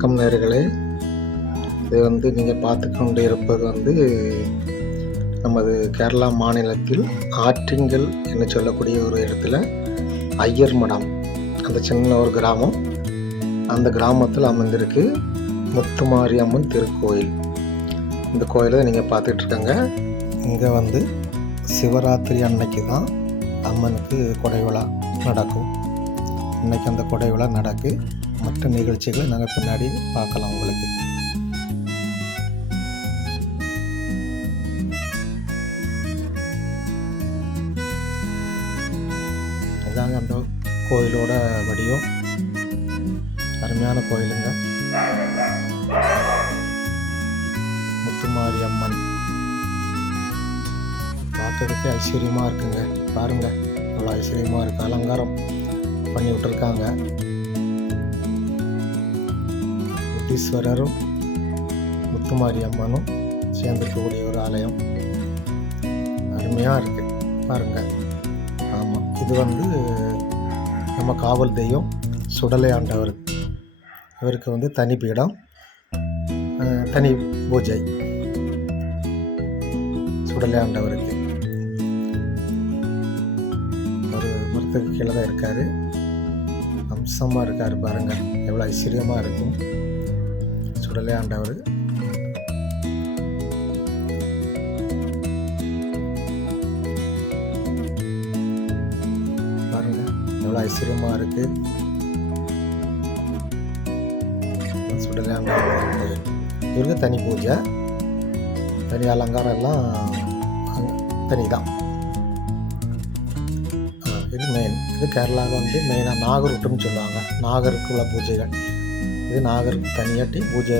வணக்கம் நேர்களே. இது வந்து நீங்கள் பார்த்து கொண்டு இருப்பது வந்து நமது கேரளா மாநிலத்தில் ஆற்றிங்கல் என்று சொல்லக்கூடிய ஒரு இடத்துல ஐயர் மடம். அந்த சின்ன ஒரு கிராமம். அந்த கிராமத்தில் அமைந்திருக்கு முத்துமாரி அம்மன் திருக்கோயில். இந்த கோயிலை நீங்கள் பார்த்துட்ருக்கங்க இங்கே வந்து சிவராத்திரி அன்னைக்கு தான் அம்மனுக்கு கொடை விழா நடக்கும். இன்றைக்கி அந்த கொடை விழா நடக்கு. மற்ற நிகழ்ச்சிகளை நாங்கள் பின்னாடி பார்க்கலாம் உங்களுக்கு. இதாங்க அந்த கோயிலோட வடிவம். அருமையான கோயிலுங்க. முத்துமாரி அம்மன் பார்க்கறதுக்கு ஐஸ்வர்யமாக இருக்குங்க. பாருங்க அவ்வளோ ஐஸ்வர்யமாக இருக்குது அலங்காரம் பண்ணி விட்டுருக்காங்க ஈஸ்வரரும் முத்துமாரி அம்மனும் சேர்ந்துருக்கக்கூடிய ஒரு ஆலயம். அருமையாக இருக்குது பாருங்க. ஆமாம் இது வந்து நம்ம காவல் தெய்வம் சுடலை ஆண்டவர். இவருக்கு வந்து தனி பீடம் தனி பூஜை. சுடலை ஆண்டவருக்கு. ஒரு மரத்துக்கு கீழே தான் இருக்கார். அம்சமாக இருக்கார் பாருங்க. எவ்வளோ ஐஸ்வர்யமாக இருக்கும். சுடலை ஆண்டவர். பாருங்க எவ்வளோ ஐஸ்வர்யமாக இருக்கு. சுடலை ஆண்டவர். இவருக்கு தனி பூஜை தனி அலங்காரம் எல்லாம் தனி தான் இது மெயின் இது கேரளாவில் வந்து மெயினாக நாகருட்டுன்னு சொல்லுவாங்க. நாகருக்கு உள்ள பூஜைகள். இது நாகருக்கு தனியாட்டி பூஜை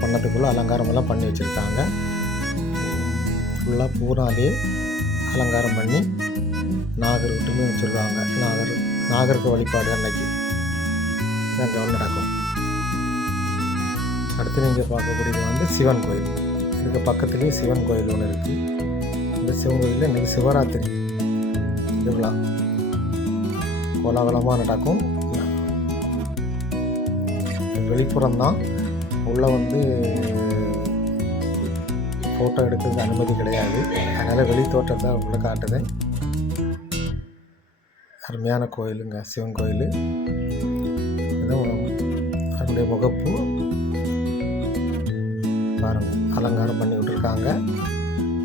பண்ணதுக்குள்ளே அலங்காரமெல்லாம் பண்ணி வச்சுருக்காங்க. ஃபுல்லாக பூராலே அலங்காரம் பண்ணி நாகருட்டுன்னு வச்சுருக்காங்க. நாகர் நாகருக்கு வழிபாடு அன்னைக்கு. அங்கே நடக்கும். அடுத்து நீங்கள் பார்க்கக்கூடியது வந்து சிவன் கோயில். இதுக்கு பக்கத்துலேயே சிவன் கோயில் ஒன்று இருக்குது இந்த சிவன் கோயிலில் இன்றைக்கி சிவராத்திரி. திருவிழா கோலாகலமாக நடக்கும். வெளிப்புறம் தான் உள்ளே வந்து ஃபோட்டோ எடுக்கிறதுக்கு அனுமதி கிடையாது. அதனால் வெளித்தோட்டம் தான் உள்ளே காட்டுதேன் அருமையான கோயிலுங்க சிவன் கோயில். இதுவும் அதனுடைய முகப்பு. பாருங்கள் அலங்காரம் பண்ணி விட்டுருக்காங்க.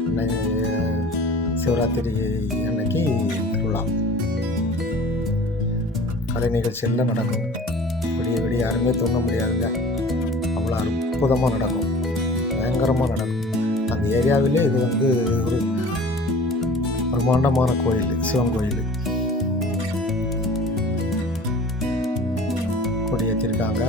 அன்னைக்கு சிவராத்திரி அன்னைக்கு திருவிழா. கலை நிகழ்ச்சியில் நடக்கும். விடிய வெளியே யாருமே தூங்க முடியாதுங்க. அவ்வளோ அற்புதமாக நடக்கும். பயங்கரமாக நடக்கும். அந்த ஏரியாவிலே இது வந்து ஒரு பிரம்மாண்டமான கோயில் சிவன் கோயில். கொடி ஏற்றிருக்காங்க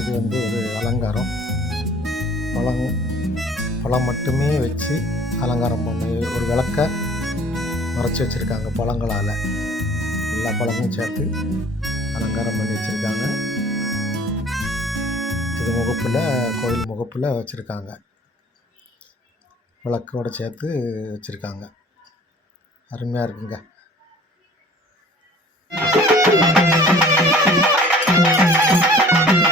இது வந்து ஒரு அலங்காரம். பழம் பழம் மட்டுமே வச்சு அலங்காரம் பண்ணி ஒரு விளக்க மறைச்சி வச்சுருக்காங்க பழங்களால். எல்லா பழமும் சேர்த்து அலங்காரம் பண்ணி வச்சுருக்காங்க. இது முகப்பில் கோயில் முகப்பில் வச்சுருக்காங்க. விளக்கோடு சேர்த்து வச்சுருக்காங்க. அருமையாக இருக்குங்க. Thank you.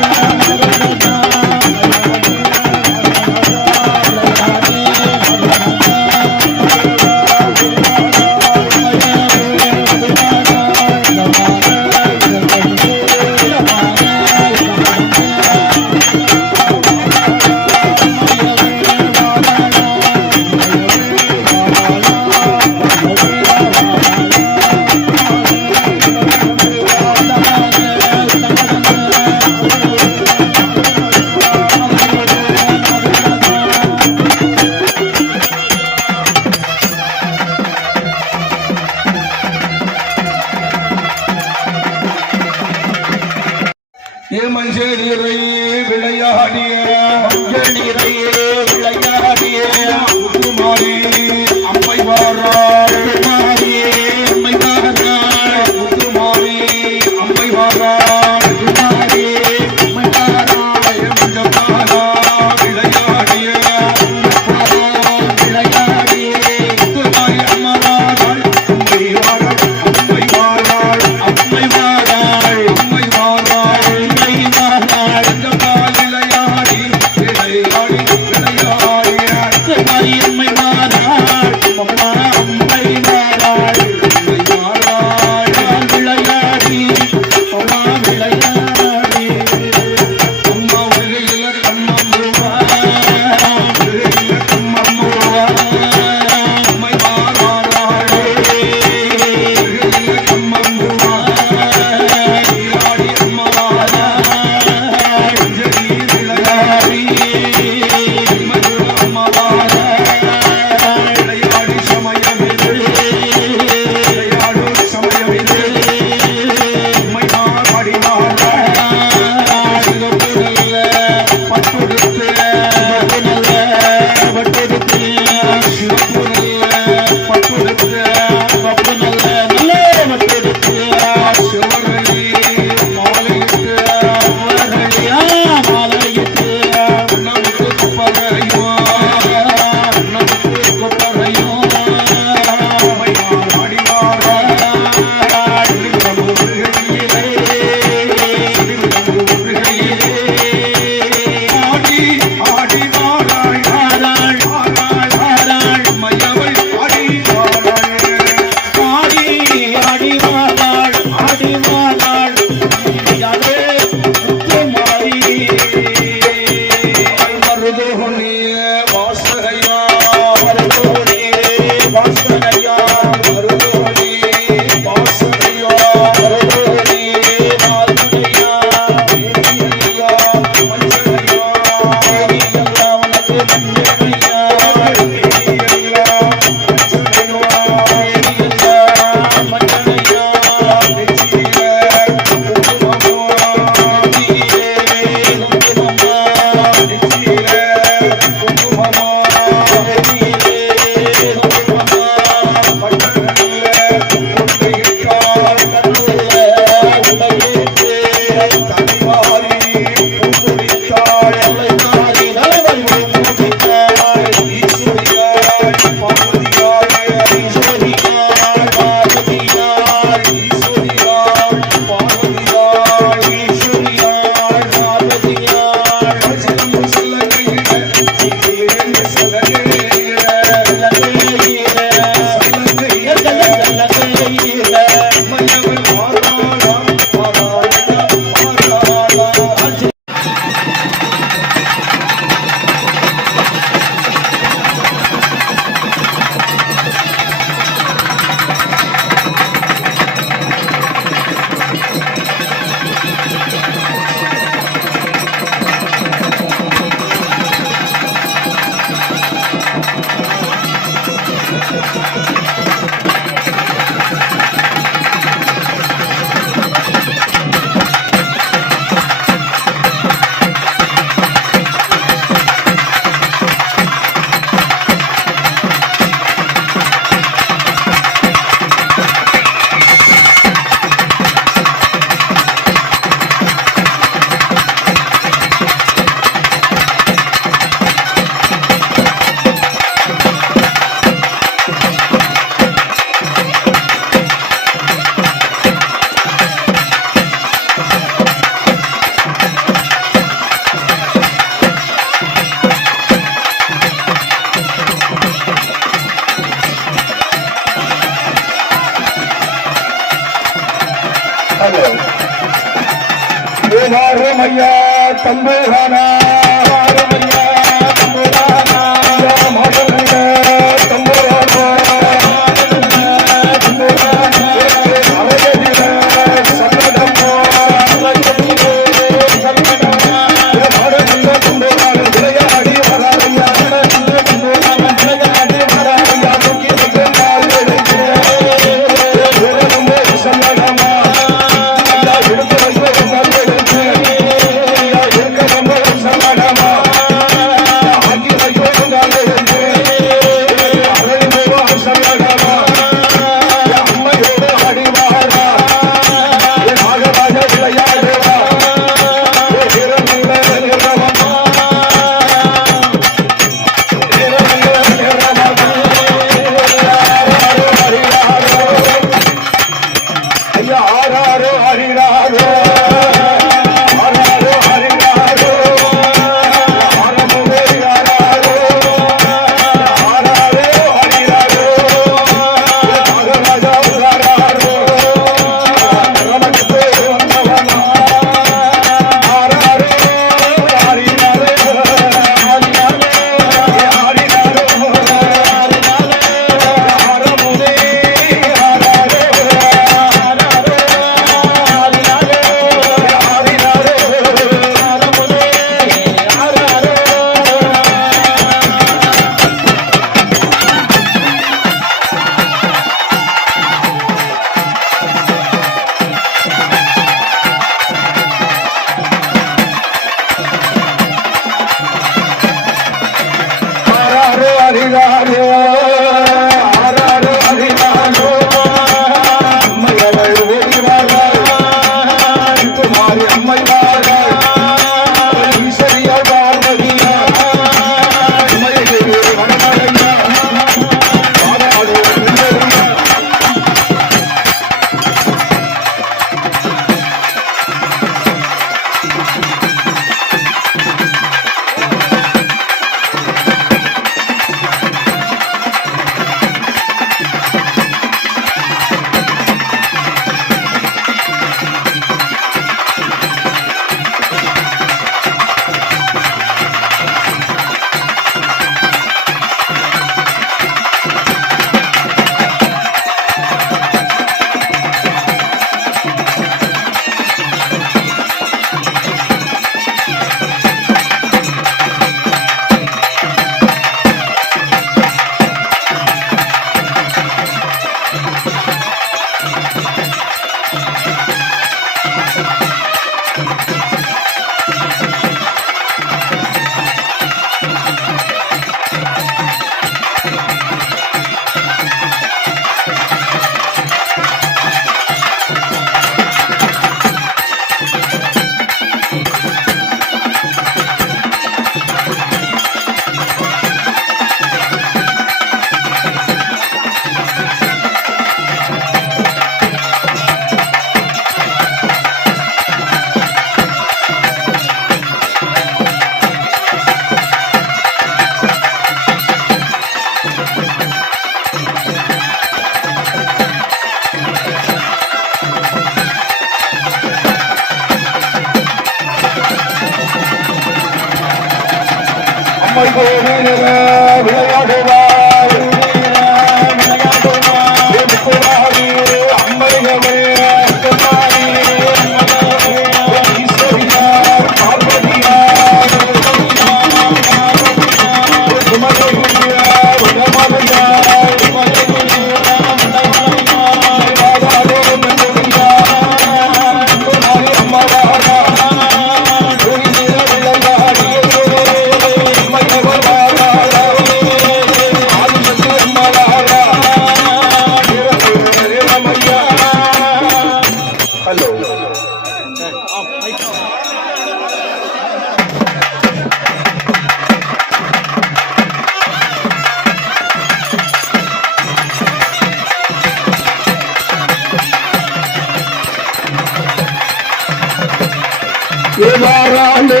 ஏவாராலே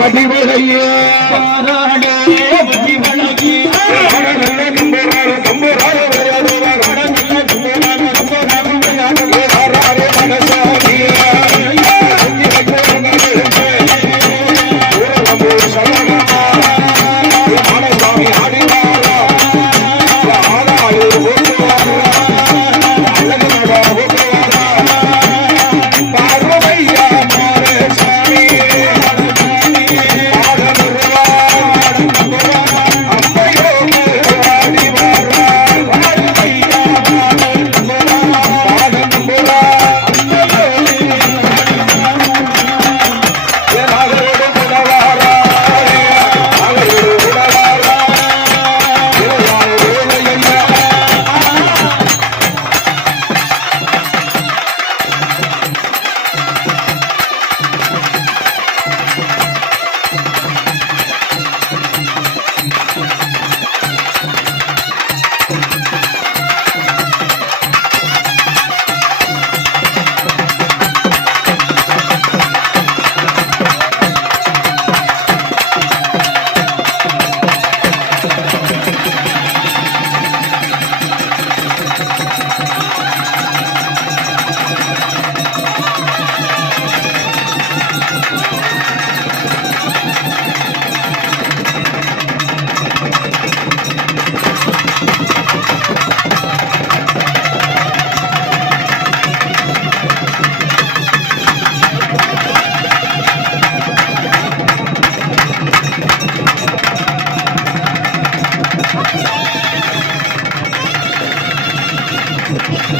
வடிவடையே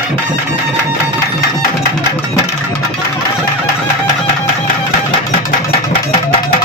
Thank you.